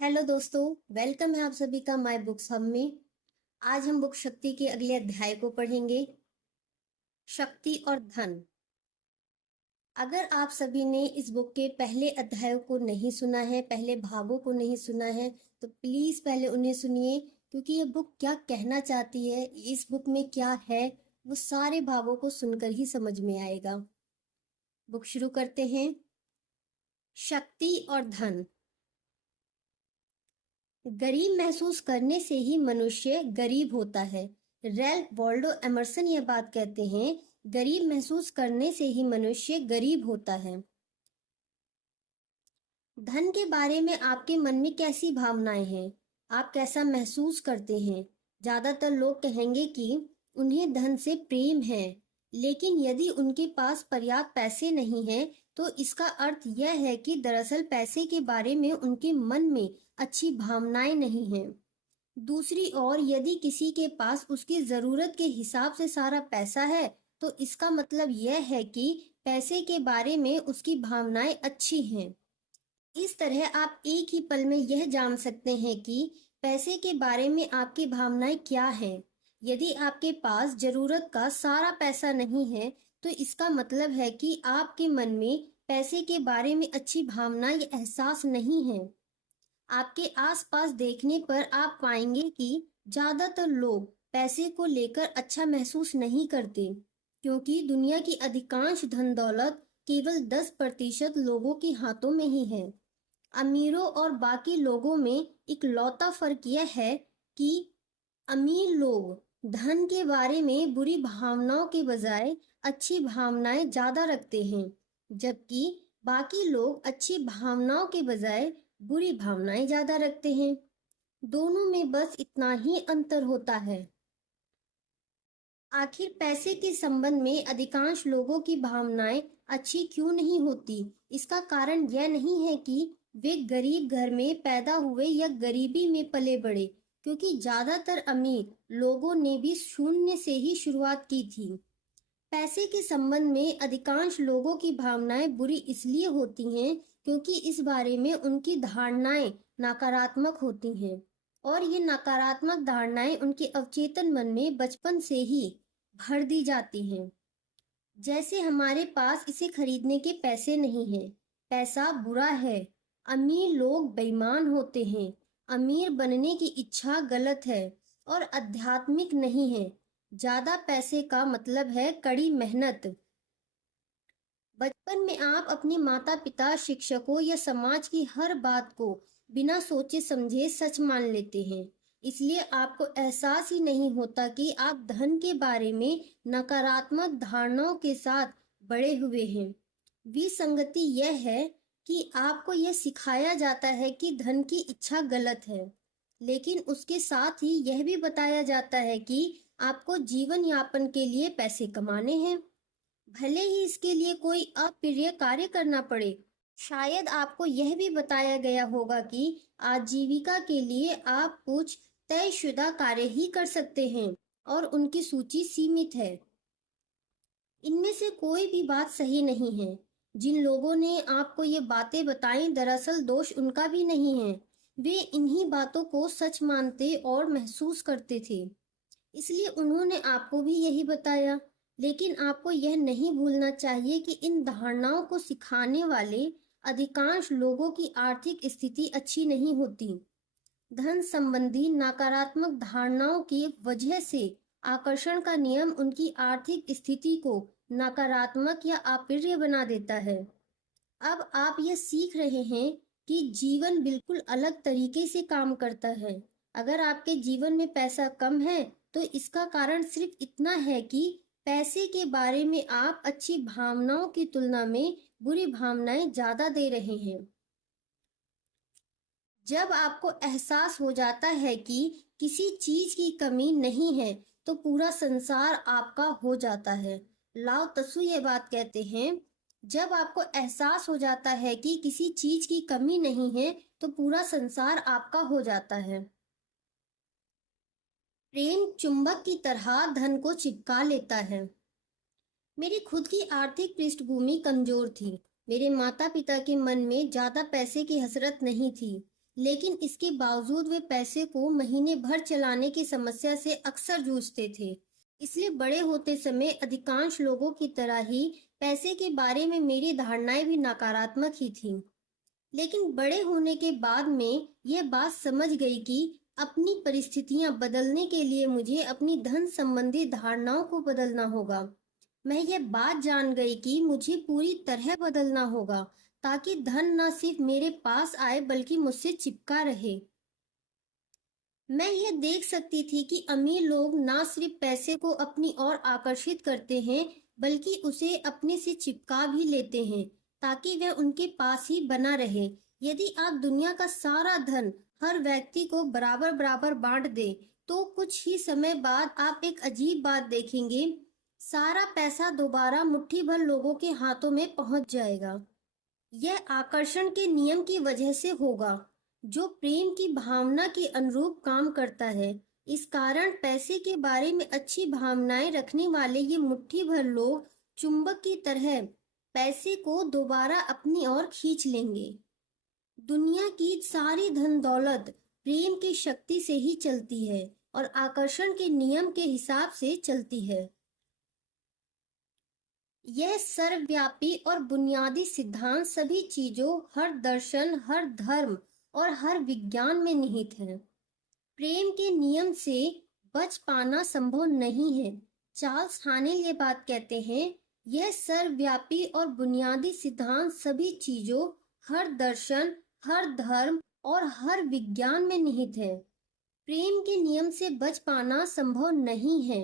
Hello दोस्तों, welcome है आप सभी का माय बुक्स हब में। आज हम बुक शक्ति के अगले अध्याय को पढ़ेंगे, शक्ति और धन। अगर आप सभी ने इस बुक के पहले अध्यायों को नहीं सुना है, पहले भागों को नहीं सुना है, तो प्लीज पहले उन्हें सुनिए, क्योंकि ये बुक क्या कहना चाहती है, इस बुक में क्या है, वो सारे भागों को सुनकर ही समझ में आएगा। बुक शुरू करते हैं। शक्ति और धन। गरीब महसूस करने से ही मनुष्य गरीब होता है। रैल्फ वॉल्डो एमर्सन यह बात कहते हैं, गरीब महसूस करने से ही मनुष्य गरीब होता है। धन के बारे में आपके मन में कैसी भावनाएं हैं? आप कैसा महसूस करते हैं? ज्यादातर लोग कहेंगे कि उन्हें धन से प्रेम है, लेकिन यदि उनके पास पर्याप्त पैसे नहीं हैं, तो इसका अर्थ यह है कि दरअसल पैसे के बारे में उनके मन में अच्छी भावनाएं नहीं हैं। दूसरी ओर यदि किसी के पास उसकी जरूरत के हिसाब से सारा पैसा है, तो इसका मतलब यह है कि पैसे के बारे में उसकी भावनाएं अच्छी हैं। इस तरह आप एक ही पल में यह जान सकते हैं कि पैसे के बारे में आपकी भावनाएं क्या हैं। यदि आपके पास जरूरत का सारा पैसा नहीं है, तो इसका मतलब है कि आपके मन में पैसे के बारे में अच्छी भावना या एहसास नहीं है। आपके आसपास देखने पर आप पाएंगे कि ज्यादातर लोग पैसे को लेकर अच्छा महसूस नहीं करते, क्योंकि दुनिया की अधिकांश धन दौलत केवल 10% लोगों के हाथों में ही है। अमीरों और बाकी लोगों में इकलौता फर्क यह है कि अमीर लोग धन के बारे में बुरी भावनाओं के बजाय अच्छी भावनाएं ज्यादा रखते हैं, जबकि बाकी लोग अच्छी भावनाओं के बजाय बुरी भावनाएं ज्यादा रखते हैं। दोनों में बस इतना ही अंतर होता है। आखिर पैसे के संबंध में अधिकांश लोगों की भावनाएं अच्छी क्यों नहीं होती? इसका कारण यह नहीं है कि वे गरीब घर में पैदा हुए या गरीबी में पले बढ़े, क्योंकि ज्यादातर अमीर लोगों ने भी शून्य से ही शुरुआत की थी। पैसे के संबंध में अधिकांश लोगों की भावनाएं बुरी इसलिए होती हैं क्योंकि इस बारे में उनकी धारणाएं नकारात्मक होती हैं, और ये नकारात्मक धारणाएं उनके अवचेतन मन में बचपन से ही भर दी जाती हैं। जैसे हमारे पास इसे खरीदने के पैसे नहीं हैं, पैसा बुरा है, अमीर लोग बेईमान होते हैं, अमीर बनने की इच्छा गलत है और आध्यात्मिक नहीं है। ज्यादा पैसे का मतलब है कड़ी मेहनत। बचपन में आप अपने माता पिता, शिक्षकों या समाज की हर बात को बिना सोचे समझे सच मान लेते हैं, इसलिए आपको एहसास ही नहीं होता कि आप धन के बारे में नकारात्मक धारणाओं के साथ बड़े हुए हैं। विसंगति यह है कि आपको यह सिखाया जाता है कि धन की इच्छा गलत है, लेकिन उसके साथ ही यह भी बताया जाता है कि आपको जीवन यापन के लिए पैसे कमाने हैं, भले ही इसके लिए कोई अप्रिय कार्य करना पड़े। शायद आपको यह भी बताया गया होगा कि आजीविका के लिए आप कुछ तयशुदा कार्य ही कर सकते हैं और उनकी सूची सीमित है। इनमें से कोई भी बात सही नहीं है। जिन लोगों ने आपको ये बातें बताई, दरअसल दोष उनका भी नहीं है। वे इन्हीं बातों को सच मानते और महसूस करते थे, इसलिए उन्होंने आपको भी यही बताया। लेकिन आपको यह नहीं भूलना चाहिए कि इन धारणाओं को सिखाने वाले अधिकांश लोगों की आर्थिक स्थिति अच्छी नहीं होती। धन संबंधी नकारात्मक धारणाओं की वजह से आकर्षण का नियम उनकी आर्थिक स्थिति को नकारात्मक या अप्रिय बना देता है। अब आप यह सीख रहे हैं कि जीवन बिल्कुल अलग तरीके से काम करता है। अगर आपके जीवन में पैसा कम है, तो इसका कारण सिर्फ इतना है कि पैसे के बारे में आप अच्छी भावनाओं की तुलना में बुरी भावनाएं ज्यादा दे रहे हैं। जब आपको एहसास हो जाता है कि किसी चीज की कमी नहीं है, तो पूरा संसार आपका हो जाता है। लाओ त्सु ये बात कहते हैं, जब आपको एहसास हो जाता है कि किसी चीज की कमी नहीं है, तो पूरा संसार आपका हो जाता है। प्रेम चुंबक की तरह धन को चिपका लेता है। मेरी खुद की आर्थिक पृष्ठभूमि कमजोर थी। मेरे माता पिता के मन में ज्यादा पैसे की हसरत नहीं थी, लेकिन इसके बावजूद वे पैसे को महीने भर चलाने की समस्या से अक्सर जूझते थे। इसलिए बड़े होते समय अधिकांश लोगों की तरह ही पैसे के बारे में मेरी धारणाएं भी नकारात्मक ही थीं। लेकिन बड़े होने के बाद में यह बात समझ गई कि अपनी परिस्थितियां बदलने के लिए मुझे अपनी धन संबंधी धारणाओं को बदलना होगा। मैं यह बात जान गई कि मुझे पूरी तरह बदलना होगा ताकि धन न सिर्फ मेरे पास आए बल्कि मुझसे चिपका रहे। मैं यह देख सकती थी कि अमीर लोग ना सिर्फ पैसे को अपनी ओर आकर्षित करते हैं बल्कि उसे अपने से चिपका भी लेते हैं ताकि वह उनके पास ही बना रहे। यदि आप दुनिया का सारा धन हर व्यक्ति को बराबर बराबर बांट दे तो कुछ ही समय बाद आप एक अजीब बात देखेंगे। सारा पैसा दोबारा मुट्ठी भर लोगों के हाथों में पहुंच जाएगा। यह आकर्षण के नियम की वजह से होगा जो प्रेम की भावना के अनुरूप काम करता है। इस कारण पैसे के बारे में अच्छी भावनाएं रखने वाले ये मुट्ठी भर लोग चुंबक की तरह पैसे को दोबारा अपनी ओर खींच लेंगे। दुनिया की सारी धन दौलत प्रेम की शक्ति से ही चलती है और आकर्षण के नियम के हिसाब से चलती है। यह सर्वव्यापी और बुनियादी सिद्धांत सभी चीजों, हर दर्शन, हर धर्म और हर विज्ञान में निहित है। प्रेम के नियम से बच पाना संभव नहीं है। चार्ल्स हानेल ये बात कहते हैं, यह सर्वव्यापी और बुनियादी सिद्धांत सभी चीजों, हर दर्शन, हर धर्म और हर विज्ञान में निहित है। प्रेम के नियम से बच पाना संभव नहीं है।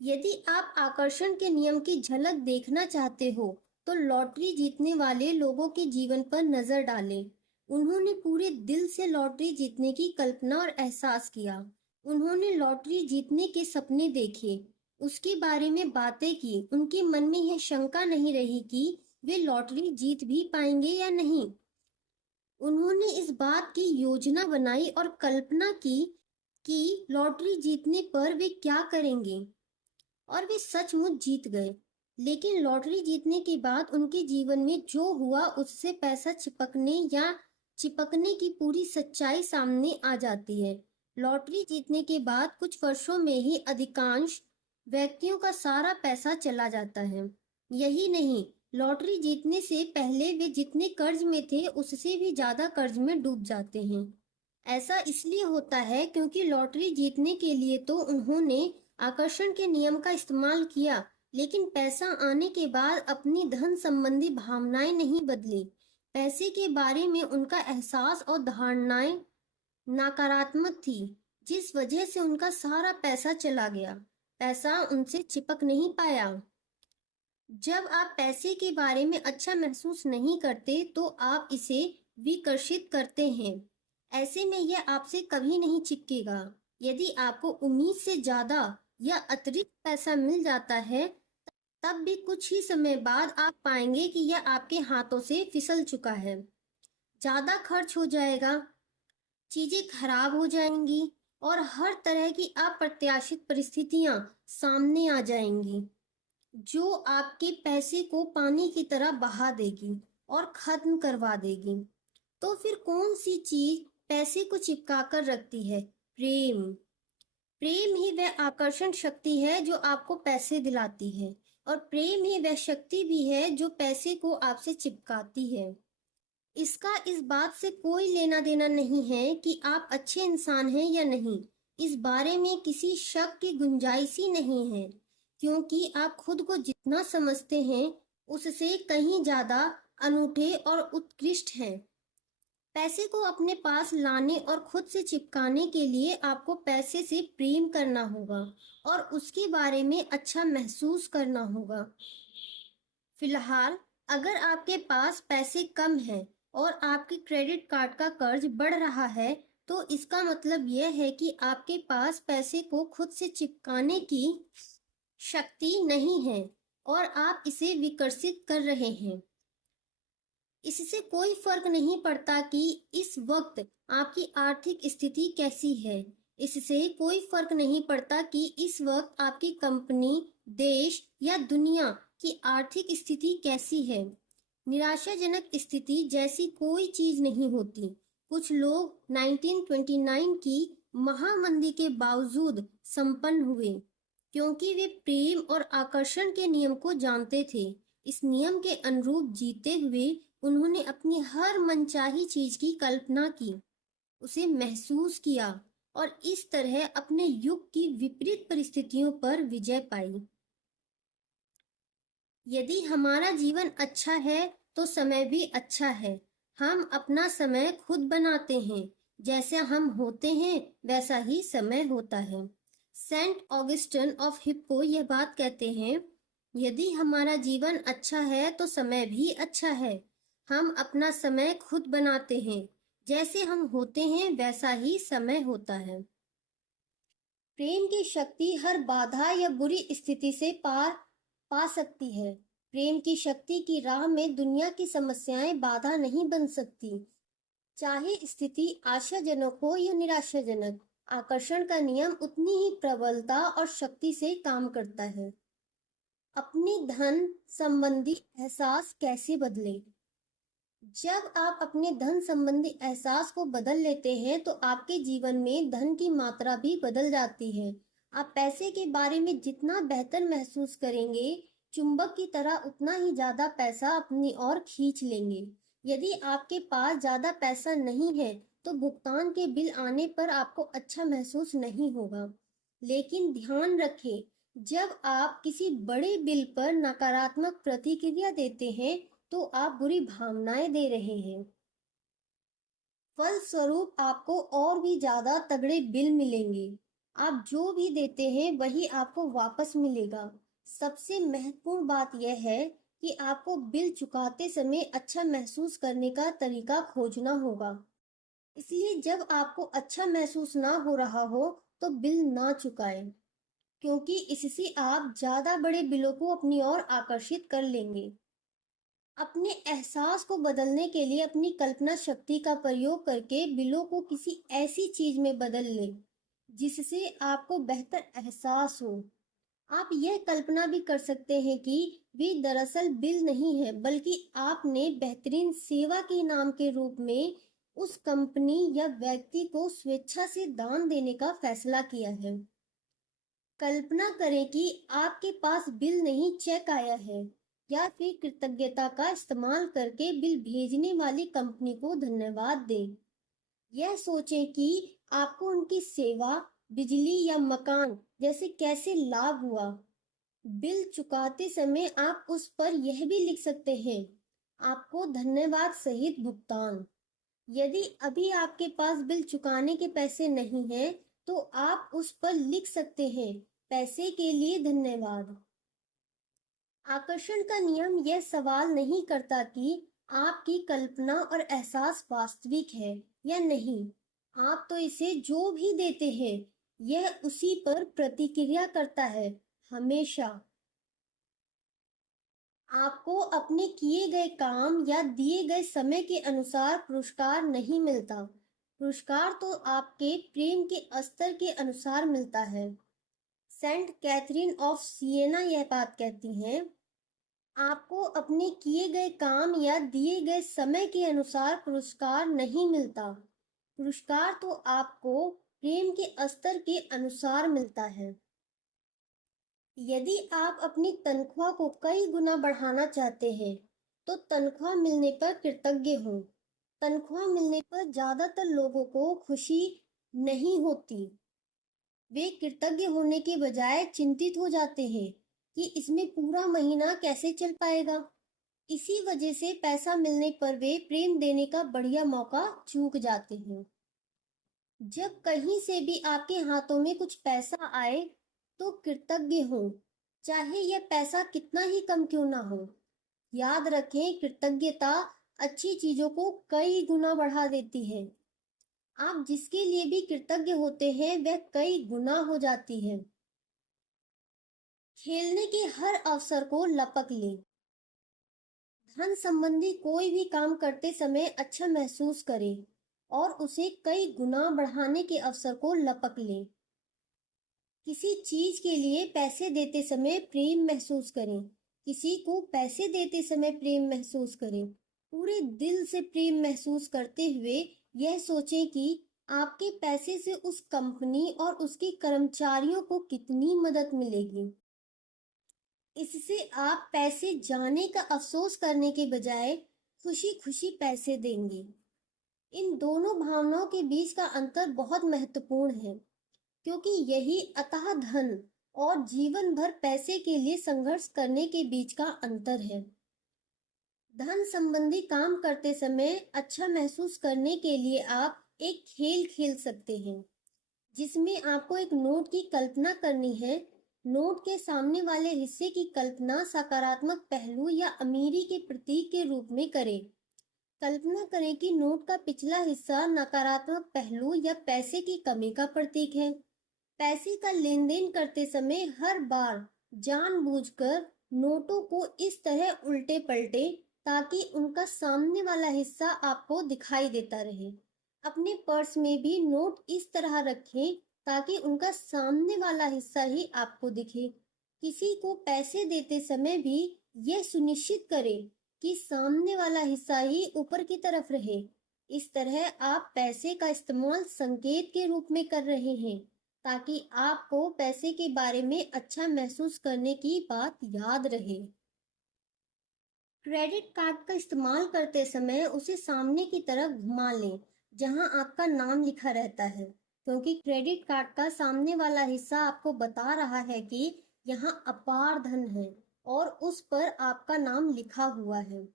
यदि आप आकर्षण के नियम की झलक देखना चाहते हो तो लॉटरी जीतने वाले लोगों के जीवन पर नजर डालें। उन्होंने पूरे दिल से लॉटरी जीतने की कल्पना और एहसास किया। उन्होंने लॉटरी जीतने के सपने देखे, उसके बारे में बातें की। उनके मन में यह शंका नहीं रही कि वे लॉटरी जीत भी पाएंगे या नहीं। उन्होंने इस बात की योजना बनाई और कल्पना की कि लॉटरी जीतने पर वे क्या करेंगे, और वे सचमुच जीत गए। लेकिन लॉटरी जीतने के बाद उनके जीवन में जो हुआ उससे पैसा चिपकने की पूरी सच्चाई सामने आ जाती है। लॉटरी जीतने के बाद कुछ वर्षों में ही अधिकांश व्यक्तियों का सारा पैसा चला जाता है। यही नहीं, लॉटरी जीतने से पहले वे जितने कर्ज में थे उससे भी ज्यादा कर्ज में डूब जाते हैं। ऐसा इसलिए होता है क्योंकि लॉटरी जीतने के लिए तो उन्होंने आकर्षण के नियम का इस्तेमाल किया, लेकिन पैसा आने के बाद अपनी धन संबंधी भावनाएं नहीं बदली। पैसे के बारे में उनका एहसास और धारणाएं नकारात्मक थी, जिस वजह से उनका सारा पैसा चला गया। पैसा उनसे चिपक नहीं पाया। जब आप पैसे के बारे में अच्छा महसूस नहीं करते तो आप इसे विकर्षित करते हैं। ऐसे में यह आपसे कभी नहीं चिपकेगा। यदि आपको उम्मीद से ज्यादा या अतिरिक्त पैसा मिल जाता है तब भी कुछ ही समय बाद आप पाएंगे कि यह आपके हाथों से फिसल चुका है। ज्यादा खर्च हो जाएगा, चीजें खराब हो जाएंगी और हर तरह की अप्रत्याशित परिस्थितियां सामने आ जाएंगी जो आपके पैसे को पानी की तरह बहा देगी और खत्म करवा देगी। तो फिर कौन सी चीज पैसे को चिपका कर रखती है? प्रेम। प्रेम ही वह आकर्षण शक्ति है जो आपको पैसे दिलाती है, और प्रेम ही वह शक्ति भी है जो पैसे को आपसे चिपकाती है। इसका इस बात से कोई लेना देना नहीं है कि आप अच्छे इंसान हैं या नहीं। इस बारे में किसी शक की गुंजाइश ही नहीं है, क्योंकि आप खुद को जितना समझते हैं उससे कहीं ज्यादा अनूठे और उत्कृष्ट हैं। पैसे को अपने पास लाने और खुद से चिपकाने के लिए आपको पैसे से प्रेम करना होगा और उसके बारे में अच्छा महसूस करना होगा। फिलहाल अगर आपके पास पैसे कम हैं और आपके क्रेडिट कार्ड का कर्ज बढ़ रहा है तो इसका मतलब यह है कि आपके पास पैसे को खुद से चिपकाने की शक्ति नहीं है और आप इसे विकसित कर रहे हैं। इससे कोई फर्क नहीं पड़ता कि इस वक्त आपकी आर्थिक स्थिति कैसी है। इससे कोई फर्क नहीं पड़ता कि इस वक्त आपकी कंपनी, देश या दुनिया की आर्थिक स्थिति कैसी है। निराशाजनक स्थिति जैसी कोई चीज नहीं होती। कुछ लोग 1929 की महामंदी के बावजूद संपन्न हुए क्योंकि वे प्रेम और आकर्षण के नियम को जानते थे। इस नियम के अनुरूप जीते हुए उन्होंने अपनी हर मनचाही चीज की कल्पना की, उसे महसूस किया और इस तरह अपने युग की विपरीत परिस्थितियों पर विजय पाई। यदि हमारा जीवन अच्छा है तो समय भी अच्छा है। हम अपना समय खुद बनाते हैं। जैसे हम होते हैं वैसा ही समय होता है। सेंट ऑगस्टिन ऑफ हिप्पो यह बात कहते हैं, यदि हमारा जीवन अच्छा है तो समय भी अच्छा है। हम अपना समय खुद बनाते हैं। जैसे हम होते हैं वैसा ही समय होता है। प्रेम की शक्ति हर बाधा या बुरी स्थिति से पार पा सकती है। प्रेम की शक्ति की राह में दुनिया की समस्याएं बाधा नहीं बन सकती, चाहे स्थिति आशाजनक हो या निराशाजनक। आकर्षण का नियम उतनी ही प्रबलता और शक्ति से काम करता है। अपनी धन संबंधी एहसास कैसे बदले? जब आप अपने धन संबंधी एहसास को बदल लेते हैं तो आपके जीवन में धन की मात्रा भी बदल जाती है। आप पैसे के बारे में जितना बेहतर महसूस करेंगे, चुंबक की तरह उतना ही ज्यादा पैसा अपनी ओर खींच लेंगे। यदि आपके पास ज्यादा पैसा नहीं है तो भुगतान के बिल आने पर आपको अच्छा महसूस नहीं होगा। लेकिन ध्यान रखें, जब आप किसी बड़े बिल पर नकारात्मक प्रतिक्रिया देते हैं तो आप बुरी भावनाएं दे रहे हैं। फलस्वरूप आपको और भी ज्यादा तगड़े बिल मिलेंगे। आप जो भी देते हैं वही आपको वापस मिलेगा। सबसे महत्वपूर्ण बात यह है कि आपको बिल चुकाते समय अच्छा महसूस करने का तरीका खोजना होगा। इसलिए जब आपको अच्छा महसूस ना हो रहा हो तो बिल ना चुकाएं, क्योंकि इससे आप ज्यादा बड़े बिलों को अपनी ओर आकर्षित कर लेंगे। अपने एहसास को बदलने के लिए अपनी कल्पना शक्ति का प्रयोग करके बिलों को किसी ऐसी चीज में बदल लें जिससे आपको बेहतर एहसास हो। आप यह कल्पना भी कर सकते हैं कि वे दरअसल बिल नहीं है, बल्कि आपने बेहतरीन सेवा के नाम के रूप में उस कंपनी या व्यक्ति को स्वेच्छा से दान देने का फैसला किया है। कल्पना करें कि आपके पास बिल नहीं चेक आया है, या फिर कृतज्ञता का इस्तेमाल करके बिल भेजने वाली कंपनी को धन्यवाद दें। यह सोचें कि आपको उनकी सेवा, बिजली या मकान जैसे कैसे लाभ हुआ। बिल चुकाते समय आप उस पर यह भी लिख सकते हैं, आपको धन्यवाद सहित भुगतान। यदि अभी आपके पास बिल चुकाने के पैसे नहीं हैं, तो आप उस पर लिख सकते हैं, पैसे के लिए धन्यवाद। आकर्षण का नियम यह सवाल नहीं करता कि आपकी कल्पना और एहसास वास्तविक है या नहीं। आप तो इसे जो भी देते हैं, यह उसी पर प्रतिक्रिया करता है, हमेशा। आपको अपने किए गए काम या दिए गए समय के अनुसार पुरस्कार नहीं मिलता। पुरस्कार तो आपके प्रेम के स्तर के अनुसार मिलता है। सेंट कैथरीन ऑफ सिएना यह बात कहती हैं, आपको अपने किए गए काम या दिए गए समय के अनुसार पुरस्कार नहीं मिलता। पुरस्कार तो आपको प्रेम के स्तर के अनुसार मिलता है। यदि आप अपनी तनख्वाह को कई गुना बढ़ाना चाहते हैं, तो तनख्वाह मिलने पर कृतज्ञ हों। तनख्वाह मिलने पर ज्यादातर लोगों को खुशी नहीं होती। वे कृतज्ञ होने के बजाय चिंतित हो जाते हैं कि इसमें पूरा महीना कैसे चल पाएगा। इसी वजह से पैसा मिलने पर वे प्रेम देने का बढ़िया मौका चूक जाते हैं। जब कहीं से भी आपके हाथों में कुछ पैसा आए तो कृतज्ञ हो, चाहे यह पैसा कितना ही कम क्यों ना हो। याद रखें, कृतज्ञता अच्छी चीजों को कई गुना बढ़ा देती है। आप जिसके लिए भी कृतज्ञ होते हैं वह कई गुना हो जाती है। खेलने के हर अवसर को लपक लें। धन संबंधी कोई भी काम करते समय अच्छा महसूस करें और उसे कई गुना बढ़ाने के अवसर को लपक लें। किसी चीज के लिए पैसे देते समय प्रेम महसूस करें। किसी को पैसे देते समय प्रेम महसूस करें। पूरे दिल से प्रेम महसूस करते हुए यह सोचें कि आपके पैसे से उस कंपनी और उसके कर्मचारियों को कितनी मदद मिलेगी। इससे आप पैसे जाने का अफसोस करने के बजाय खुशी-खुशी पैसे देंगे। इन दोनों भावनाओं के बीच का अंतर बहुत महत्वपूर्ण है, क्योंकि यही अतः धन और जीवन भर पैसे के लिए संघर्ष करने के बीच का अंतर है। धन संबंधी काम करते समय अच्छा महसूस करने के लिए आप एक खेल खेल सकते हैं, जिसमें आपको एक नोट की कल्पना करनी है। नोट के सामने वाले हिस्से की कल्पना सकारात्मक पहलू या अमीरी के प्रतीक के रूप में करें। कल्पना करें कि नोट का पिछला हिस्सा नकारात्मक पहलू या पैसे की कमी का प्रतीक है। पैसे का लेन देन करते समय हर बार जानबूझकर नोटों को इस तरह उल्टे पलटे ताकि उनका सामने वाला हिस्सा आपको दिखाई देता रहे। अपने पर्स में भी नोट इस तरह रखें ताकि उनका सामने वाला हिस्सा ही आपको दिखे। किसी को पैसे देते समय भी यह सुनिश्चित करें कि सामने वाला हिस्सा ही ऊपर की तरफ रहे। इस तरह आप पैसे का इस्तेमाल संकेत के रूप में कर रहे हैं, ताकि आपको पैसे के बारे में अच्छा महसूस करने की बात याद रहे। क्रेडिट कार्ड का इस्तेमाल करते समय उसे सामने की तरफ घुमा लें, जहां आपका नाम लिखा रहता है, क्योंकि क्रेडिट कार्ड का सामने वाला हिस्सा आपको बता रहा है कि यहाँ अपार धन है और उस पर आपका नाम लिखा हुआ है।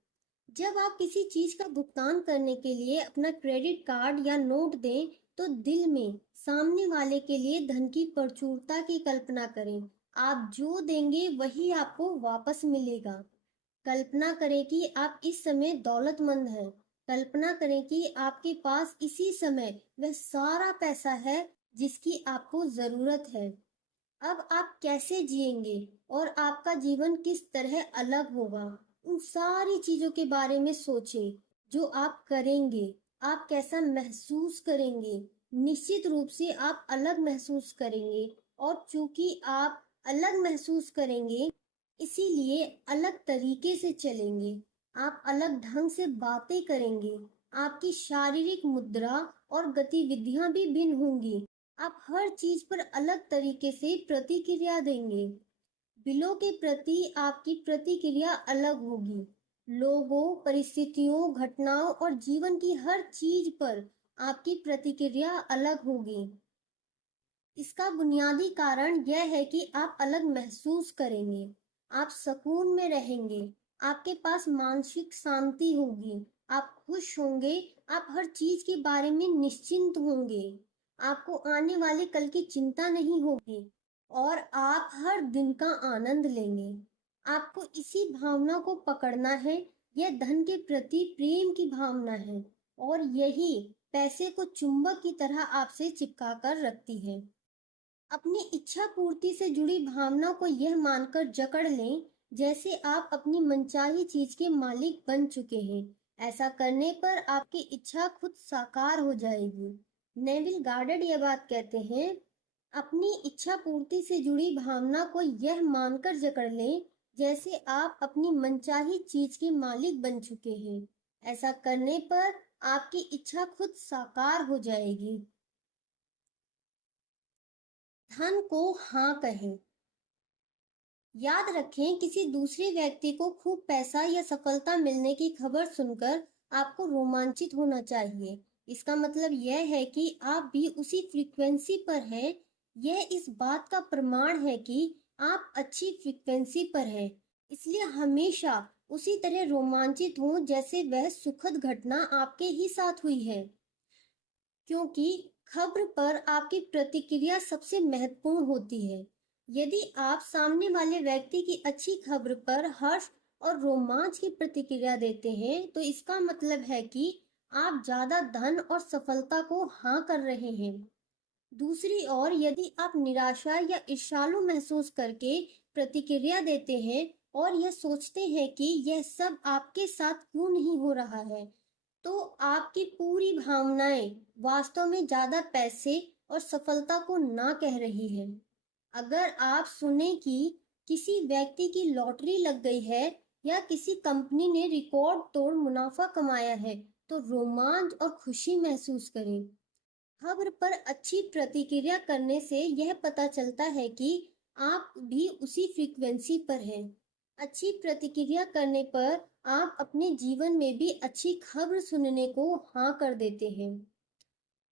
जब आप किसी चीज का भुगतान करने के लिए अपना क्रेडिट कार्ड या नोट दें, तो दिल में सामने वाले के लिए धन की प्रचुरता की कल्पना करें। आप जो देंगे वही आपको वापस मिलेगा। कल्पना करें कि आप इस समय दौलतमंद हैं। कल्पना करें कि आपके पास इसी समय वह सारा पैसा है जिसकी आपको जरूरत है। अब आप कैसे जिएंगे और आपका जीवन किस तरह अलग होगा, उन सारी चीजों के बारे में सोचें जो आप करेंगे। आप कैसा महसूस करेंगे। निश्चित रूप से आप अलग महसूस करेंगे, और चूंकि आप अलग महसूस करेंगे, इसीलिए अलग तरीके से चलेंगे। आप अलग ढंग से बातें करेंगे। आपकी शारीरिक मुद्रा और गतिविधियां भी भिन्न होंगी। आप हर चीज पर अलग तरीके से प्रतिक्रिया देंगे। बिलों के प्रति आपकी प्रतिक्रिया अलग होगी। लोगों, परिस्थितियों, घटनाओं और जीवन की हर चीज पर आपकी प्रतिक्रिया अलग होगी। इसका बुनियादी कारण यह है कि आप अलग महसूस करेंगे। आप सुकून में रहेंगे। आपके पास मानसिक शांति होगी। आप खुश होंगे। आप हर चीज के बारे में निश्चिंत होंगे। आपको आने वाले कल की चिंता नहीं होगी और आप हर दिन का आनंद लेंगे। आपको इसी भावना को पकड़ना है। यह धन के प्रति प्रेम की भावना है, और यही पैसे को चुंबक की तरह आपसे चिपका कर रखती है। अपनी इच्छा पूर्ति से जुड़ी भावना को यह मानकर जकड़ लें जैसे आप अपनी मनचाही चीज के मालिक बन चुके हैं। ऐसा करने पर आपकी इच्छा खुद साकार हो जाएगी। नेविल गार्डन यह बात कहते हैं, अपनी इच्छा पूर्ति से जुड़ी भावना को यह मानकर जकड़ लें जैसे आप अपनी मनचाही चीज के मालिक बन चुके हैं। ऐसा करने पर आपकी इच्छा खुद साकार हो जाएगी। धन को हाँ कहें। याद रखें, किसी दूसरे व्यक्ति को खूब पैसा या सफलता मिलने की खबर सुनकर आपको रोमांचित होना चाहिए। इसका मतलब यह है कि आप भी उसी फ्रीक्वेंसी पर हैं। यह इस बात का प्रमाण है कि आप अच्छी फ्रीक्वेंसी पर हैं। इसलिए हमेशा उसी तरह रोमांचित हों जैसे वह सुखद घटना आपके ही साथ हुई है, क्योंकि खबर पर आपकी प्रतिक्रिया सबसे महत्वपूर्ण होती है। यदि आप सामने वाले व्यक्ति की अच्छी खबर पर हर्ष और रोमांच की प्रतिक्रिया देते हैं, तो इसका मतलब है कि आप ज्यादा धन और सफलता को हाँ कर रहे हैं। दूसरी ओर, यदि आप निराशा या ईर्ष्यालु महसूस करके प्रतिक्रिया देते हैं और यह सोचते हैं कि यह सब आपके साथ क्यों नहीं हो रहा है, तो आपकी पूरी भावनाएं वास्तव में ज्यादा पैसे और सफलता को ना कह रही है। अगर आप सुने कि किसी व्यक्ति की लॉटरी लग गई है या किसी कंपनी ने रिकॉर्ड तोड़ मुनाफा कमाया है, तो रोमांच और खुशी महसूस करें। खबर पर अच्छी प्रतिक्रिया करने से यह पता चलता है कि आप भी उसी फ्रीक्वेंसी पर हैं। अच्छी प्रतिक्रिया करने पर आप अपने जीवन में भी अच्छी खबर सुनने को हाँ कर देते हैं।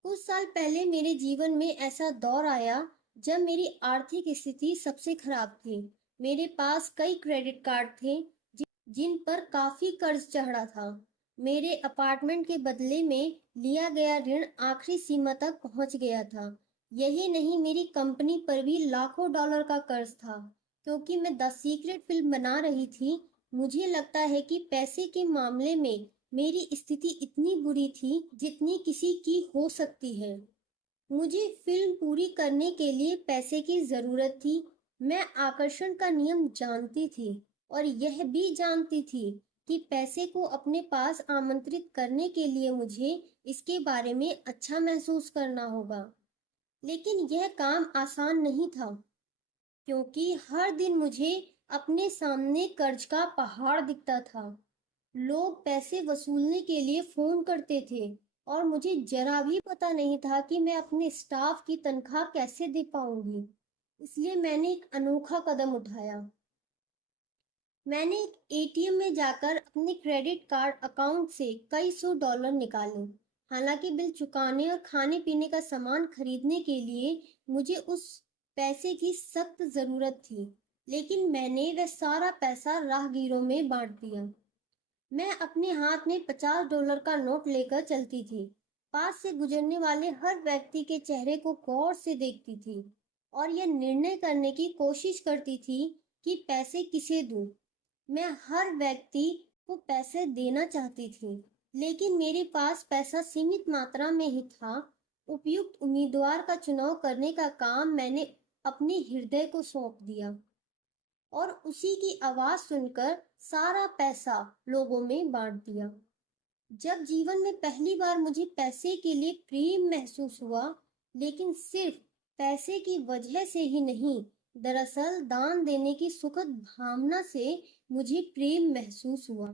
कुछ साल पहले मेरे जीवन में ऐसा दौर आया जब मेरी आर्थिक स्थिति सबसे खराब थी। मेरे पास कई क्रेडिट कार्ड थे जिन पर काफी कर्ज चढ़ा था। मेरे अपार्टमेंट के बदले में लिया गया ऋण आखिरी सीमा तक पहुंच गया था। यही नहीं, मेरी कंपनी पर भी लाखों डॉलर का कर्ज था। क्योंकि मैं द सीक्रेट फिल्म बना रही थी, मुझे लगता है कि पैसे के मामले में मेरी स्थिति इतनी बुरी थी जितनी किसी की हो सकती है। मुझे फिल्म पूरी करने के लिए पैसे की जरूरत थी। मैं आकर्षण का नियम जानती थी और यह भी जानती थी कि पैसे को अपने पास आमंत्रित करने के लिए मुझे इसके बारे में अच्छा महसूस करना होगा। लेकिन यह काम आसान नहीं था, क्योंकि हर दिन मुझे अपने सामने कर्ज का पहाड़ दिखता था। लोग पैसे वसूलने के लिए फोन करते थे और मुझे जरा भी पता नहीं था कि मैं अपने स्टाफ की तनख्वाह कैसे दे पाऊंगी। इसलिए मैंने एक अनोखा कदम उठाया। मैंने एक एटीएम में जाकर अपने क्रेडिट कार्ड अकाउंट से कई सौ डॉलर निकाले। हालांकि बिल चुकाने और खाने पीने का सामान खरीदने के लिए मुझे उस पैसे की सख्त जरूरत थी, लेकिन मैंने वह सारा पैसा राहगीरों में बांट दिया। मैं अपने हाथ में 50 डॉलर का नोट लेकर चलती थी। पास से गुजरने वाले हर व्यक्ति के चेहरे को गौर से देखती थी और यह निर्णय करने की कोशिश करती थी कि पैसे किसे दूं। मैं हर व्यक्ति को पैसे देना चाहती थी, लेकिन मेरे पास पैसा सीमित मात्रा में ही था। उपयुक्त उम्मीदवार का चुनाव करने का काम मैंने अपने हृदय को सौंप दिया और उसी की आवाज सुनकर सारा पैसा लोगों में बांट दिया। जब जीवन में पहली बार मुझे पैसे के लिए प्रेम महसूस हुआ, लेकिन सिर्फ पैसे की वजह से ही नहीं, दरअसल दान देने की सुखद भावना से मुझे प्रेम महसूस हुआ।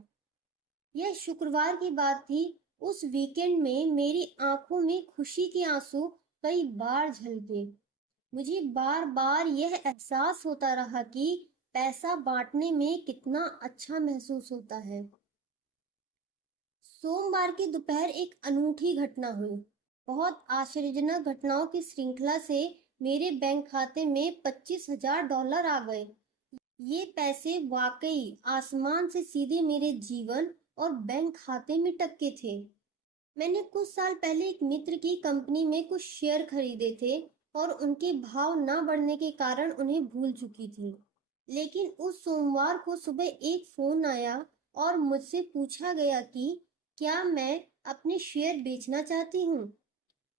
यह शुक्रवार की बात थी। उस वीकेंड में मेरी आंखों में खुशी के आंसू कई बार झलके। मुझे बार बार यह एहसास होता रहा कि पैसा बांटने में कितना अच्छा महसूस होता है। सोमवार की दोपहर एक अनूठी घटना हुई। बहुत आश्चर्यजनक घटनाओं की श्रृंखला से मेरे बैंक खाते में 25,000 डॉलर आ गए। ये पैसे वाकई आसमान से सीधे मेरे जीवन और बैंक खाते में टपके थे। मैंने कुछ साल पहले एक मित्र की कंपनी में कुछ शेयर खरीदे थे और उनके भाव न बढ़ने के कारण उन्हें भूल चुकी थी। लेकिन उस सोमवार को सुबह एक फोन आया और मुझसे पूछा गया कि क्या मैं अपने शेयर बेचना चाहती हूँ।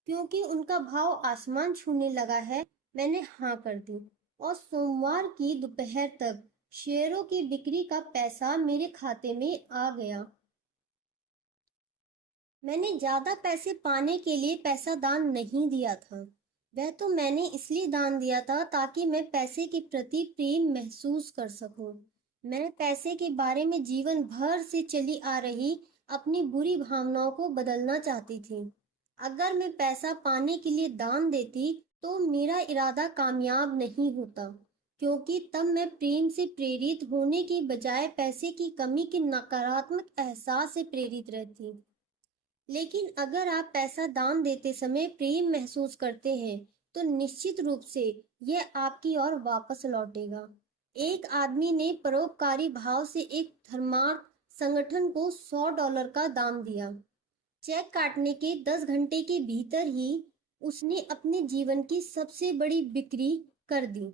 क्योंकि उनका भाव आसमान छूने लगा है, मैंने हाँ कर दी और सोमवार की दोपहर तक शेयरों की बिक्री का पैसा मेरे खाते में आ गया। मैंने ज्यादा पैसे पाने के लिए पैसा दान नहीं दिया था। वह तो मैंने इसलिए दान दिया था ताकि मैं पैसे के प्रति प्रेम महसूस कर सकूं। मैं पैसे के बारे में जीवन भर से चली आ रही अपनी बुरी भावनाओं को बदलना चाहती थी। अगर मैं पैसा पाने के लिए दान देती तो मेरा इरादा कामयाब नहीं होता, क्योंकि तब मैं प्रेम से प्रेरित होने के बजाय पैसे की कमी के नकारात्मक एहसास से प्रेरित रहती। लेकिन अगर आप पैसा दान देते समय प्रेम महसूस करते हैं, तो निश्चित रूप से यह आपकी ओर वापस लौटेगा। एक आदमी ने परोपकारी भाव से एक धर्मार्थ संगठन को 100 डॉलर का दान दिया। चेक काटने के 10 घंटे के भीतर ही उसने अपने जीवन की सबसे बड़ी बिक्री कर दी।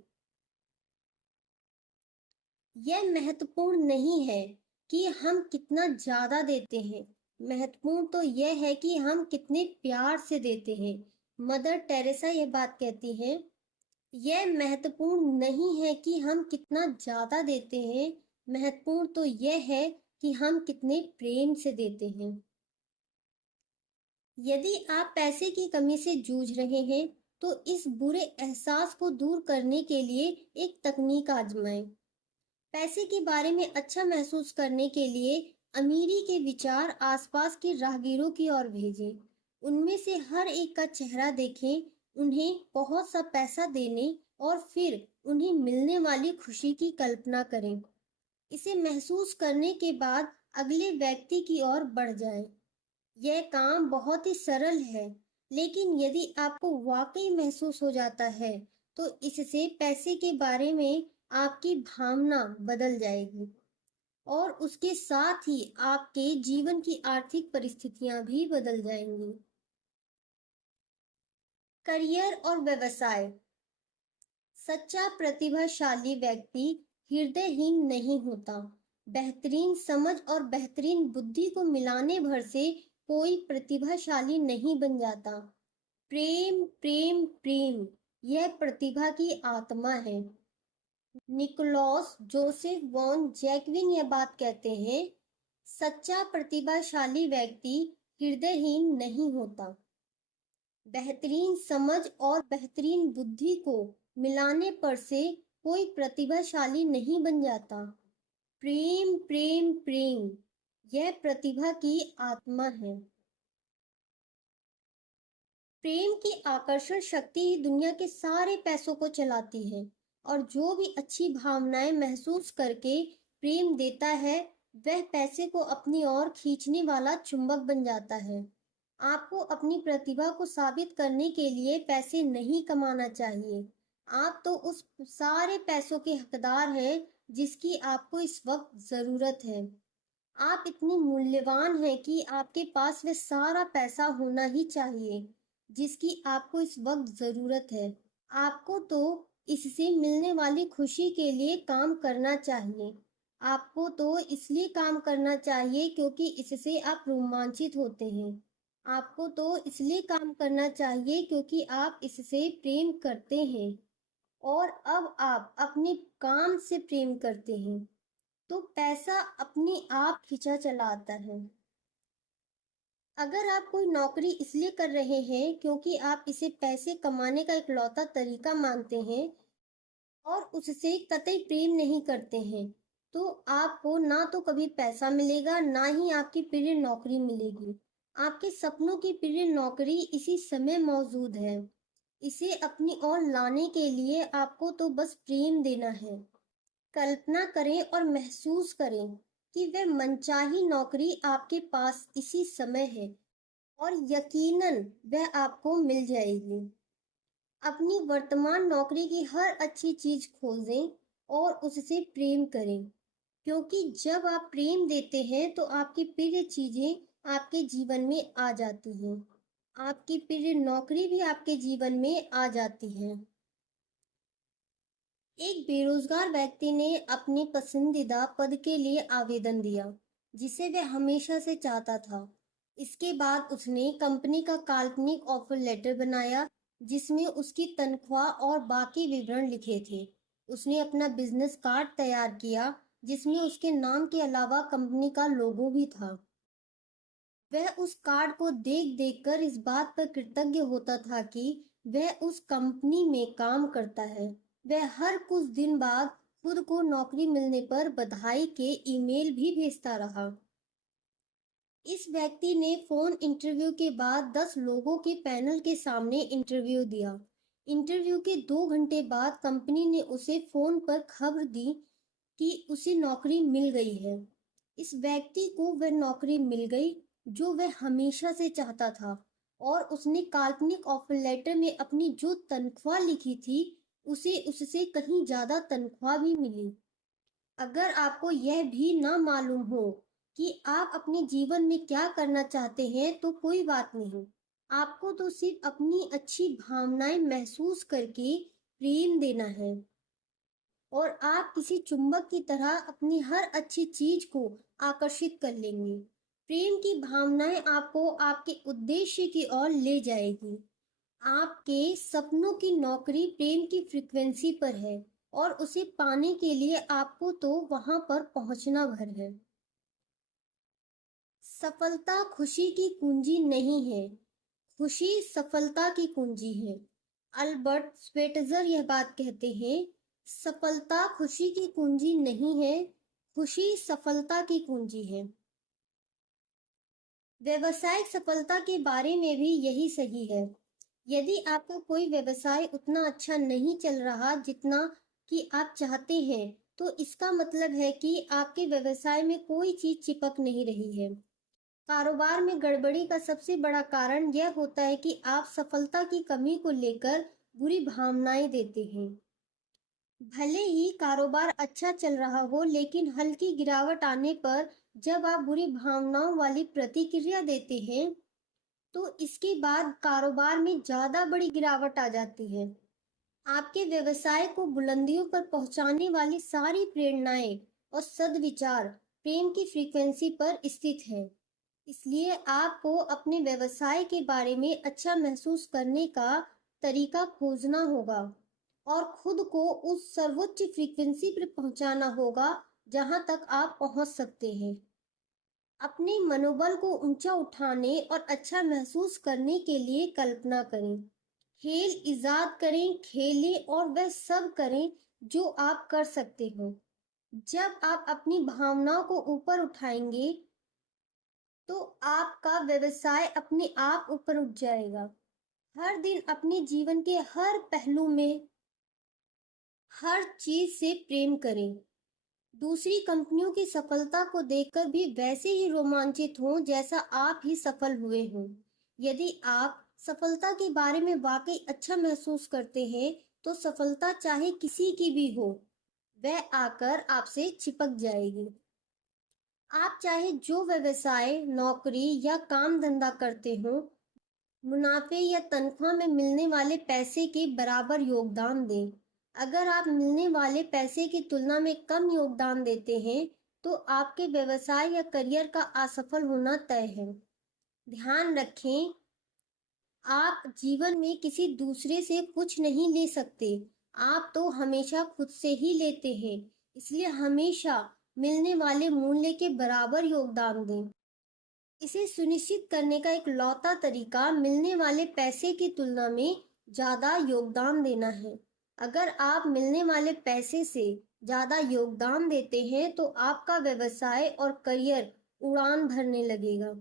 यह महत्वपूर्ण नहीं है कि हम कितना ज्यादा देते हैं, महत्वपूर्ण तो यह है कि हम कितने प्यार से देते हैं। मदर टेरेसा यह बात कहती हैं, यह महत्वपूर्ण नहीं है कि हम कितना ज्यादा देते हैं, महत्वपूर्ण तो यह है कि हम कितने प्रेम से देते हैं। यदि आप पैसे की कमी से जूझ रहे हैं तो इस बुरे एहसास को दूर करने के लिए एक तकनीक आजमाएं। पैसे के बारे में अच्छा महसूस करने के लिए अमीरी के विचार आसपास के राहगीरों की ओर भेजें। उनमें से हर एक का चेहरा देखें, उन्हें बहुत सा पैसा देने और फिर उन्हें मिलने वाली खुशी की कल्पना करें। इसे महसूस करने के बाद अगले व्यक्ति की ओर बढ़ जाएं। यह काम बहुत ही सरल है, लेकिन यदि आपको वाकई महसूस हो जाता है, तो इससे पैसे के बारे में आपकी भावना बदल जाएगी और उसके साथ ही आपके जीवन की आर्थिक परिस्थितियां भी बदल जाएंगी। करियर और व्यवसाय। सच्चा प्रतिभाशाली व्यक्ति हृदयहीन नहीं होता। बेहतरीन समझ और बेहतरीन बुद्धि को मिलाने भर से कोई प्रतिभाशाली नहीं बन जाता। प्रेम प्रेम प्रेम, यह प्रतिभा की आत्मा है। निकोलॉस जोसेफ वॉन जैक्विन यह बात कहते हैं, सच्चा प्रतिभाशाली व्यक्ति हृदयहीन नहीं होता। बेहतरीन समझ और बेहतरीन बुद्धि को मिलाने पर से कोई प्रतिभाशाली नहीं बन जाता। प्रेम प्रेम प्रेम, यह प्रतिभा की आत्मा है। प्रेम की आकर्षण शक्ति ही दुनिया के सारे पैसों को चलाती है और जो भी अच्छी भावनाएं महसूस करके प्रेम देता है, वह पैसे को अपनी ओर खींचने वाला चुंबक बन जाता है। आपको अपनी प्रतिभा को साबित करने के लिए पैसे नहीं कमाना चाहिए। आप तो उस सारे पैसों के हकदार हैं जिसकी आपको इस वक्त जरूरत है। आप इतने मूल्यवान हैं कि आपके पास वह सारा पैसा होना ही चाहिए जिसकी आपको इस वक्त जरूरत है। आपको तो इससे मिलने वाली खुशी के लिए काम करना चाहिए। आपको तो इसलिए काम करना चाहिए क्योंकि इससे आप रोमांचित होते हैं। आपको तो इसलिए काम करना चाहिए क्योंकि आप इससे प्रेम करते हैं और अब आप अपने काम से प्रेम करते हैं, तो पैसा अपने आप खींचा चला आता है। अगर आप कोई नौकरी इसलिए कर रहे हैं क्योंकि आप इसे पैसे कमाने का इकलौता तरीका मानते हैं और उससे कतई प्रेम नहीं करते हैं, तो आपको ना तो कभी पैसा मिलेगा, ना ही आपकी प्रिय नौकरी मिलेगी। आपके सपनों की प्रिय नौकरी इसी समय मौजूद है। इसे अपनी ओर लाने के लिए आपको तो बस प्रेम देना है। कल्पना करें और महसूस करें कि वह मनचाही नौकरी आपके पास इसी समय है और यकीनन वह आपको मिल जाएगी। अपनी वर्तमान नौकरी की हर अच्छी चीज खोजें और उससे प्रेम करें, क्योंकि जब आप प्रेम देते हैं तो आपकी प्रिय चीजें आपके जीवन में आ जाती हैं। आपकी प्रिय नौकरी भी आपके जीवन में आ जाती है। एक बेरोजगार व्यक्ति ने अपने पसंदीदा पद के लिए आवेदन दिया जिसे वह हमेशा से चाहता था। इसके बाद उसने कंपनी का काल्पनिक ऑफर लेटर बनाया जिसमें उसकी तनख्वाह और बाकी विवरण लिखे थे। उसने अपना बिजनेस कार्ड तैयार किया जिसमें उसके नाम के अलावा कंपनी का लोगो भी था। वह उस कार्ड को देख देख कर इस बात पर कृतज्ञ होता था कि वह उस कंपनी में काम करता है। वह हर कुछ दिन बाद खुद को नौकरी मिलने पर बधाई के ईमेल भी भेजता रहा। इस व्यक्ति ने फोन इंटरव्यू के बाद 10 लोगों के पैनल के सामने इंटरव्यू दिया। इंटरव्यू के 2 घंटे बाद कंपनी ने उसे फोन पर खबर दी कि उसे नौकरी मिल गई है। इस व्यक्ति को वह नौकरी मिल गई जो वह हमेशा से चाहता था और उसने काल्पनिक ऑफर लेटर में अपनी जो तनख्वाह लिखी थी उसे उससे कहीं ज्यादा तनख्वाह भी मिली। अगर आपको यह भी ना मालूम हो कि आप अपने जीवन में क्या करना चाहते हैं तो कोई बात नहीं। आपको तो सिर्फ अपनी अच्छी भावनाएं महसूस करके प्रेम देना है और आप किसी चुंबक की तरह अपनी हर अच्छी चीज को आकर्षित कर लेंगे। प्रेम की भावनाएं आपको आपके उद्देश्य की ओर ले जाएगी। आपके सपनों की नौकरी प्रेम की फ्रीक्वेंसी पर है और उसे पाने के लिए आपको तो वहां पर पहुंचना भर है। सफलता खुशी की कुंजी नहीं है, खुशी सफलता की कुंजी है। अल्बर्ट स्वेटजर यह बात कहते हैं, सफलता खुशी की कुंजी नहीं है, खुशी सफलता की कुंजी है। व्यवसायिक सफलता के बारे में भी यही सही है। यदि आपका कोई व्यवसाय उतना अच्छा नहीं चल रहा जितना कि आप चाहते हैं, तो इसका मतलब है कि आपके व्यवसाय में कोई चीज चिपक नहीं रही है। कारोबार में गड़बड़ी का सबसे बड़ा कारण यह होता है कि आप सफलता की कमी को लेकर बुरी भावनाएं देते हैं। भले ही कारोबार अच्छा चल रहा हो, लेकिन हल्की गिरावट आने पर जब आप बुरी भावनाओं वाली प्रतिक्रिया देते हैं, तो इसके बाद कारोबार में ज्यादा बड़ी गिरावट आ जाती है। आपके व्यवसाय को बुलंदियों पर पहुंचाने वाली सारी प्रेरणाएं और सद्विचार प्रेम की फ्रीक्वेंसी पर स्थित है। इसलिए आपको अपने व्यवसाय के बारे में अच्छा महसूस करने का तरीका खोजना होगा और खुद को उस सर्वोच्च फ्रीक्वेंसी पर पहुंचाना होगा जहां तक आप पहुंच सकते हैं। अपने मनोबल को ऊंचा उठाने और अच्छा महसूस करने के लिए कल्पना करें। खेल इजाद करें, खेलें और वह सब करें जो आप कर सकते हो। जब आप अपनी भावनाओं को ऊपर उठाएंगे, तो आपका व्यवसाय अपने आप ऊपर उठ जाएगा। हर दिन अपने जीवन के हर पहलू में हर चीज से प्रेम करें। दूसरी कंपनियों की सफलता को देखकर भी वैसे ही रोमांचित हों जैसा आप ही सफल हुए हों। यदि आप सफलता के बारे में वाकई अच्छा महसूस करते हैं, तो सफलता चाहे किसी की भी हो, वह आकर आपसे चिपक जाएगी। आप चाहे जो व्यवसाय, नौकरी या काम धंधा करते हो, मुनाफे या तनख्वाह में मिलने वाले पैसे के बराबर योगदान दें। अगर आप मिलने वाले पैसे की तुलना में कम योगदान देते हैं, तो आपके व्यवसाय या करियर का असफल होना तय है। ध्यान रखें, आप जीवन में किसी दूसरे से कुछ नहीं ले सकते। आप तो हमेशा खुद से ही लेते हैं। इसलिए हमेशा मिलने वाले मूल्य के बराबर योगदान दें। इसे सुनिश्चित करने का एक लौता तरीका मिलने वाले पैसे की तुलना में ज्यादा योगदान देना है। अगर आप मिलने वाले पैसे से ज्यादा योगदान देते हैं, तो आपका व्यवसाय और करियर उड़ान भरने लगेगा।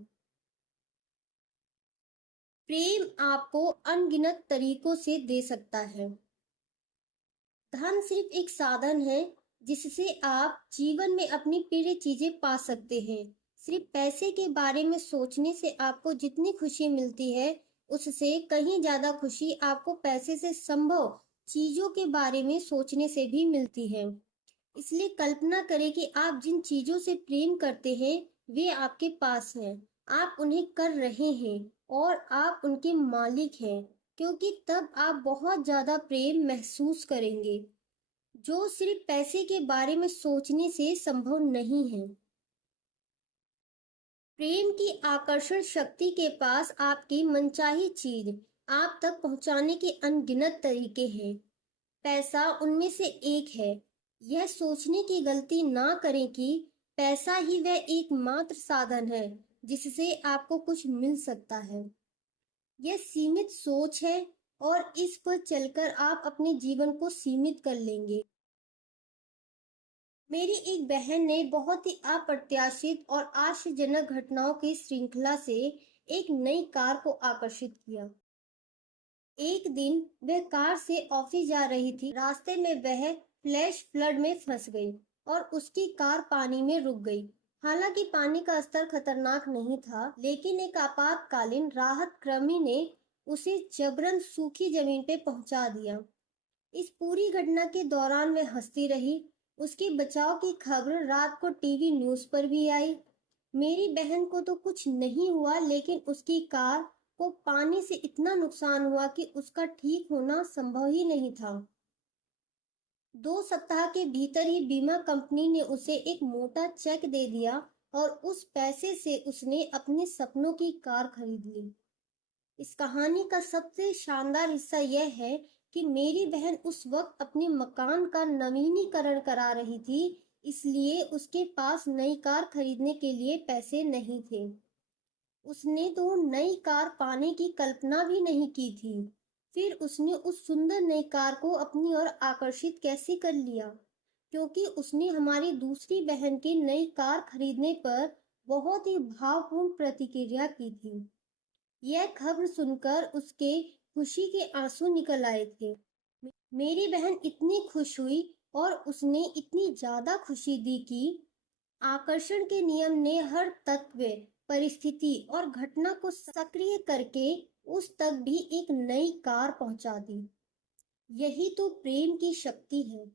प्रेम आपको अनगिनत तरीकों से दे सकता है। धन सिर्फ एक साधन है जिससे आप जीवन में अपनी प्रिय चीजें पा सकते हैं। सिर्फ पैसे के बारे में सोचने से आपको जितनी खुशी मिलती है, उससे कहीं ज्यादा खुशी आपको पैसे से संभव चीजों के बारे में सोचने से भी मिलती है। इसलिए कल्पना करें कि आप जिन चीजों से प्रेम करते हैं, वे आपके पास हैं। आप उन्हें कर रहे हैं और आप उनके मालिक हैं, क्योंकि तब आप बहुत ज्यादा प्रेम महसूस करेंगे, जो सिर्फ पैसे के बारे में सोचने से संभव नहीं है। प्रेम की आकर्षण शक्ति के पास आपकी मनचाही चीज आप तक पहुंचाने के अनगिनत तरीके हैं। पैसा उनमें से एक है। यह सोचने की गलती ना करें कि पैसा ही वह एकमात्र साधन है जिससे आपको कुछ मिल सकता है। यह सीमित सोच है और इस पर चलकर आप अपने जीवन को सीमित कर लेंगे। मेरी एक बहन ने बहुत ही अप्रत्याशित और आश्चर्यजनक घटनाओं की श्रृंखला से एक नई कार को आकर्षित किया। एक दिन वह कार से ऑफिस जा रही थी। रास्ते में वह फ्लैश फ्लड में फंस गई और उसकी कार पानी में रुक गई। हालांकि पानी का स्तर खतरनाक नहीं था, लेकिन एक आपातकालीन राहत कर्मी ने उसे जबरन सूखी जमीन पे पहुंचा दिया। इस पूरी घटना के दौरान वह हंसती रही। उसके बचाव की खबर रात को टीवी न्यूज़ पर भी आई। मेरी बहन को तो कुछ नहीं हुआ, लेकिन उसकी कार को पानी से इतना नुकसान हुआ कि उसका ठीक होना संभव ही नहीं था। 2 सप्ताह के भीतर ही बीमा कंपनी ने उसे एक मोटा चेक दे दिया और उस पैसे से उसने अपने सपनों की कार खरीद ली। इस कहानी का सबसे शानदार हिस्सा यह है कि मेरी बहन उस वक्त अपने मकान का नवीनीकरण करा रही थी, इसलिए उसके पास नई कार खरीदने के लिए पैसे नहीं थे। उसने तो नई कार पाने की कल्पना भी नहीं की थी। फिर उसने उस सुंदर नई कार को अपनी ओर आकर्षित कैसे कर लिया? क्योंकि उसने हमारी दूसरी बहन के नई कार खरीदने पर बहुत ही भावपूर्ण प्रतिक्रिया की थी। यह खबर सुनकर उसके खुशी के आंसू निकल आए थे। मेरी बहन इतनी खुश हुई और उसने इतनी ज्यादा खुशी दी कि आकर्षण के नियम ने हर तत्व, परिस्थिति और घटना को सक्रिय करके उस तक भी एक नई कार पहुंचा दी। यही तो प्रेम की शक्ति है।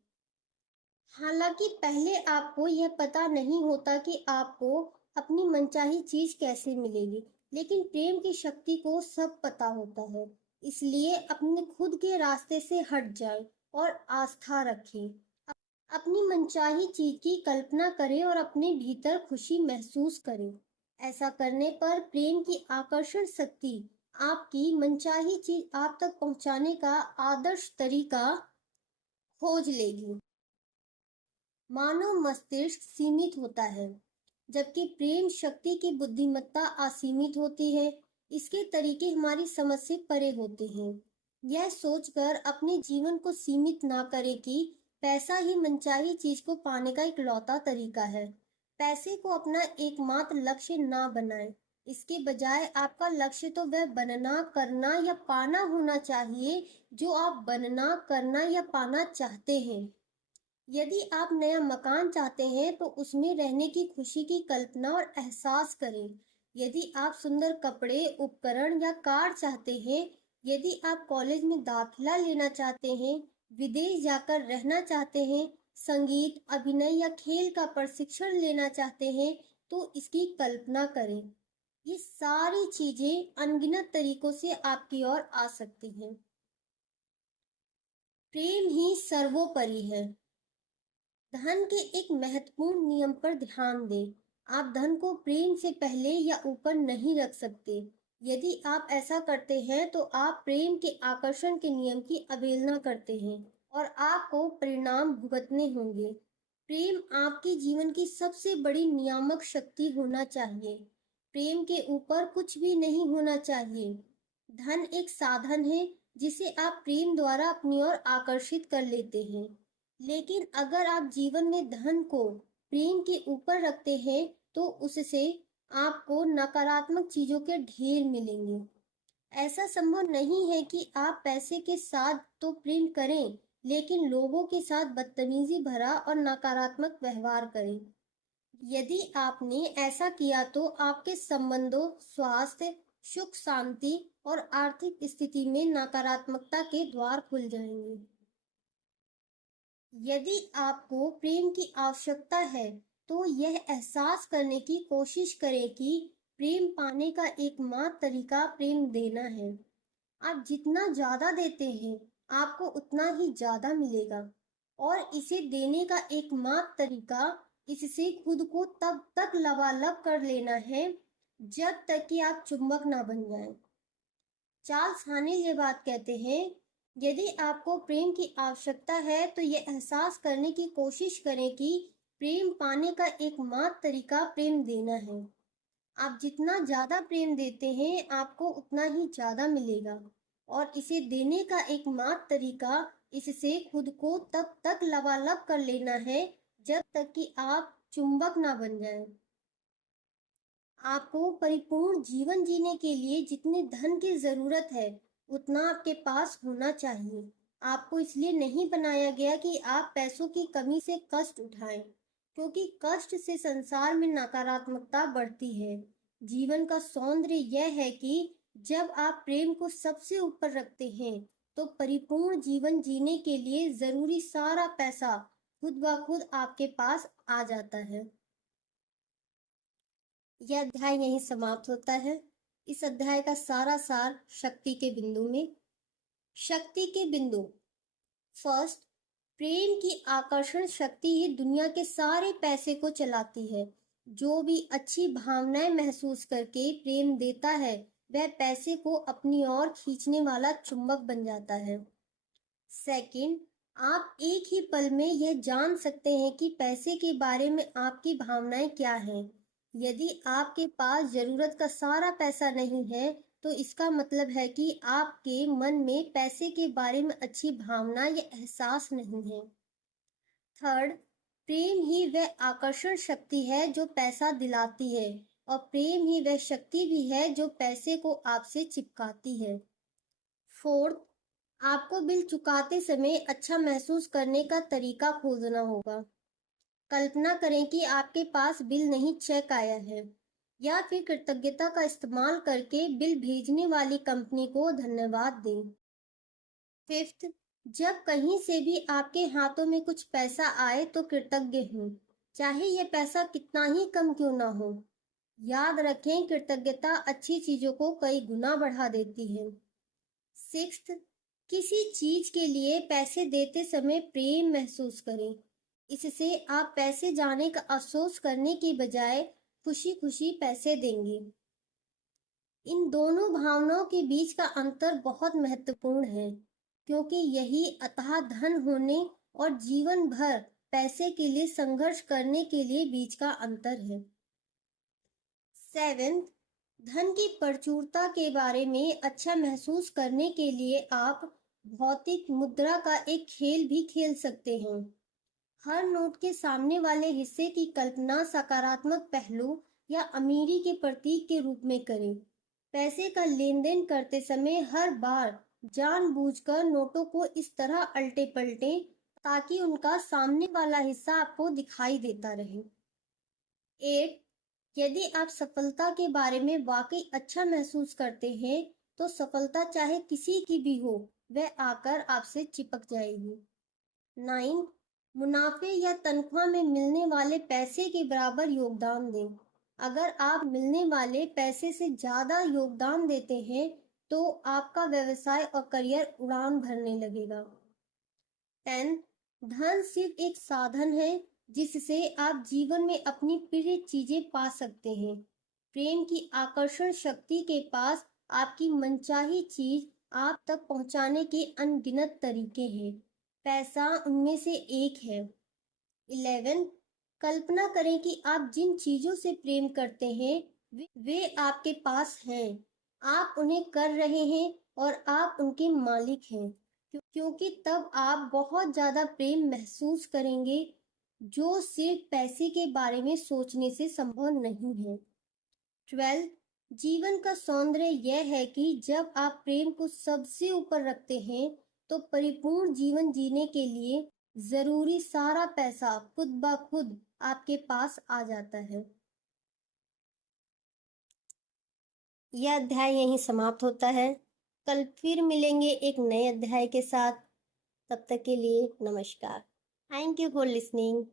हालांकि पहले आपको यह पता नहीं होता कि आपको अपनी मनचाही चीज कैसे मिलेगी, लेकिन प्रेम की शक्ति को सब पता होता है। इसलिए अपने खुद के रास्ते से हट जाएं और आस्था रखें। अपनी मनचाही चीज की कल्पना करें और अपने भीतर खुशी महसूस करें। ऐसा करने पर प्रेम की आकर्षण शक्ति आपकी मनचाही चीज आप तक पहुंचाने का आदर्श तरीका खोज लेगी। मानव मस्तिष्क सीमित होता है, जबकि प्रेम शक्ति की बुद्धिमत्ता असीमित होती है। इसके तरीके हमारी समझ से परे होते हैं। यह सोचकर अपने जीवन को सीमित ना करें कि पैसा ही मनचाही चीज को पाने का इकलौता तरीका है। पैसे को अपना एकमात्र लक्ष्य ना बनाएं। इसके बजाय आपका लक्ष्य तो वह बनना, करना या पाना होना चाहिए जो आप बनना, करना या पाना चाहते हैं। यदि आप नया मकान चाहते हैं तो उसमें रहने की खुशी की कल्पना और एहसास करें। यदि आप सुंदर कपड़े, उपकरण या कार चाहते हैं, यदि आप कॉलेज में दाखिला लेना चाहते हैं, विदेश जाकर रहना चाहते हैं, संगीत, अभिनय या खेल का प्रशिक्षण लेना चाहते हैं, तो इसकी कल्पना करें। ये सारी चीजें अनगिनत तरीकों से आपकी ओर आ सकती हैं। प्रेम ही सर्वोपरि है। धन के एक महत्वपूर्ण नियम पर ध्यान दें। आप धन को प्रेम से पहले या ऊपर नहीं रख सकते। यदि आप ऐसा करते हैं तो आप प्रेम के आकर्षण के नियम की अवहेलना करते हैं और आपको परिणाम भुगतने होंगे। प्रेम आपके जीवन की सबसे बड़ी नियामक शक्ति होना चाहिए। प्रेम के ऊपर कुछ भी नहीं होना चाहिए। धन एक साधन है जिसे आप प्रेम द्वारा अपनी ओर आकर्षित कर लेते हैं। लेकिन अगर आप जीवन में धन को प्रेम के ऊपर रखते हैं तो उससे आपको नकारात्मक चीजों के ढेर मिलेंगे। ऐसा संभव नहीं है कि आप पैसे के साथ तो प्रेम करें लेकिन लोगों के साथ बदतमीजी भरा और नकारात्मक व्यवहार करें। यदि आपने ऐसा किया तो आपके संबंधों, स्वास्थ्य, सुख शांति और आर्थिक स्थिति में नकारात्मकता के द्वार खुल जाएंगे। यदि आपको प्रेम की आवश्यकता है तो यह एहसास करने की कोशिश करें कि प्रेम पाने का एकमात्र तरीका प्रेम देना है। आप जितना ज्यादा देते हैं आपको उतना ही ज्यादा मिलेगा और इसे देने का एकमात्र तरीका इससे खुद को तब तक लबालब कर लेना है जब तक कि आप चुंबक ना बन जाएं। चार्ल्स हाने ये बात कहते हैं, यदि आपको प्रेम की आवश्यकता है तो ये एहसास करने की कोशिश करें कि प्रेम पाने का एकमात्र तरीका प्रेम देना है। आप जितना ज्यादा प्रेम देते हैं आपको उतना ही ज्यादा मिलेगा और इसे देने का एकमात्र तरीका इससे खुद को तब तक लबालब कर लेना है जब तक कि आप चुंबक ना बन जाएं। आपको परिपूर्ण जीवन जीने के लिए जितने धन की जरूरत है उतना आपके पास होना चाहिए। आपको इसलिए नहीं बनाया गया कि आप पैसों की कमी से कष्ट उठाएं, क्योंकि कष्ट से संसार में नकारात्मकता बढ़ती है। जीवन का सौंदर्य यह है कि जब आप प्रेम को सबसे ऊपर रखते हैं तो परिपूर्ण जीवन जीने के लिए जरूरी सारा पैसा खुद ब खुद आपके पास आ जाता है। यह अध्याय यहीं समाप्त होता है। इस अध्याय का सारा सार शक्ति के बिंदु में। शक्ति के बिंदु। फर्स्ट, प्रेम की आकर्षण शक्ति ही दुनिया के सारे पैसे को चलाती है। जो भी अच्छी भावनाएं महसूस करके प्रेम देता है वह पैसे को अपनी ओर खींचने वाला चुंबक बन जाता है। सेकंड, आप एक ही पल में यह जान सकते हैं कि पैसे के बारे में आपकी भावनाएं क्या हैं। यदि आपके पास जरूरत का सारा पैसा नहीं है तो इसका मतलब है कि आपके मन में पैसे के बारे में अच्छी भावना या एहसास नहीं है। थर्ड, प्रेम ही वह आकर्षण शक्ति है जो पैसा दिलाती है, और प्रेम ही वह शक्ति भी है जो पैसे को आपसे चिपकाती है। फोर्थ, आपको बिल चुकाते समय अच्छा महसूस करने का तरीका खोजना होगा। कल्पना करें कि आपके पास बिल नहीं चेक आया है, या फिर कृतज्ञता का इस्तेमाल करके बिल भेजने वाली कंपनी को धन्यवाद दें। फिफ्थ, जब कहीं से भी आपके हाथों में कुछ पैसा आए तो कृतज्ञ हों, चाहे यह पैसा कितना ही कम क्यों ना हो। याद रखें, कृतज्ञता अच्छी चीजों को कई गुना बढ़ा देती है। सिक्स्थ, किसी चीज के लिए पैसे देते समय प्रेम महसूस करें। इससे आप पैसे जाने का अफसोस करने की बजाय खुशी खुशी पैसे देंगे। इन दोनों भावनाओं के बीच का अंतर बहुत महत्वपूर्ण है, क्योंकि यही अथाह धन होने और जीवन भर पैसे के लिए संघर्ष करने के लिए बीच का अंतर है। सेवेंथ, धन की प्रचुरता के बारे में अच्छा महसूस करने के लिए आप भौतिक मुद्रा का एक खेल भी खेल सकते हैं। हर नोट के सामने वाले हिस्से की कल्पना सकारात्मक पहलू या अमीरी के प्रतीक के रूप में करें। पैसे का लेन देन करते समय हर बार जानबूझकर नोटों को इस तरह अल्टे पलटें ताकि उनका सामने वाला हिस्सा आपको दिखाई देता रहे। 8, यदि आप सफलता के बारे में वाकई अच्छा महसूस करते हैं तो सफलता चाहे किसी की भी हो, वह आकर आपसे चिपक जाएगी। 9, मुनाफे या तनख्वाह में मिलने वाले पैसे के बराबर योगदान दें। अगर आप मिलने वाले पैसे से ज्यादा योगदान देते हैं तो आपका व्यवसाय और करियर उड़ान भरने लगेगा। 10, धन सिर्फ एक साधन है जिससे आप जीवन में अपनी प्रिय चीजें पा सकते हैं। प्रेम की आकर्षण शक्ति के पास आपकी मनचाही चीज आप तक पहुंचाने के अनगिनत तरीके हैं। पैसा उनमें से एक है। 11, कल्पना करें कि आप जिन चीजों से प्रेम करते हैं वे आपके पास हैं। आप उन्हें कर रहे हैं और आप उनके मालिक हैं, क्योंकि तब आप बहुत ज्यादा प्रेम महसूस करेंगे, जो सिर्फ पैसे के बारे में सोचने से संभव नहीं है। 12, जीवन का सौंदर्य यह है कि जब आप प्रेम को सबसे ऊपर रखते हैं तो परिपूर्ण जीवन जीने के लिए जरूरी सारा पैसा खुद ब खुद आपके पास आ जाता है। यह अध्याय यहीं समाप्त होता है। कल फिर मिलेंगे एक नए अध्याय के साथ। तब तक के लिए नमस्कार। Thank you for listening.